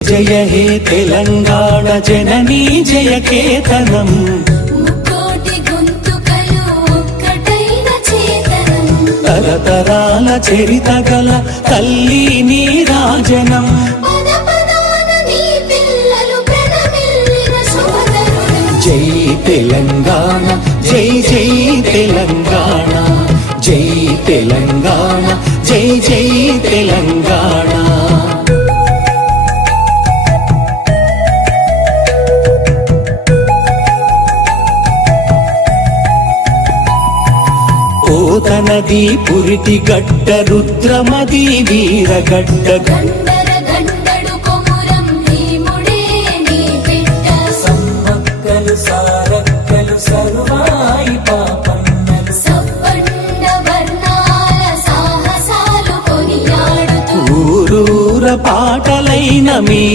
జయ హే తెలంగాణ జననీ జయ కేతనం, ముక్కోటి గొంతుకలు ఒక్కటైన చేతనం, తరతరాల చరిత గల తల్లి నీ రాజనం, పద పదాన నీ పిల్లలు ప్రణమిల్లిన సోదరుడు. జై తెలంగాణ జై జై తెలంగాణ, జై తెలంగాణ జై జై తెలంగాణ. ఓతనది పురిటి గడ్డ రుద్రమది వీరగడ్డ, గండర గండడు కొమురం భీముడే నీ బిడ్డ, సమ్మక్కలు సారక్కలు సరువాయి పాపన్నలు, సవ్వండ వర్ణాల సాహసాలు కొనియాడుతూ ఊరూర పాటలైన మీ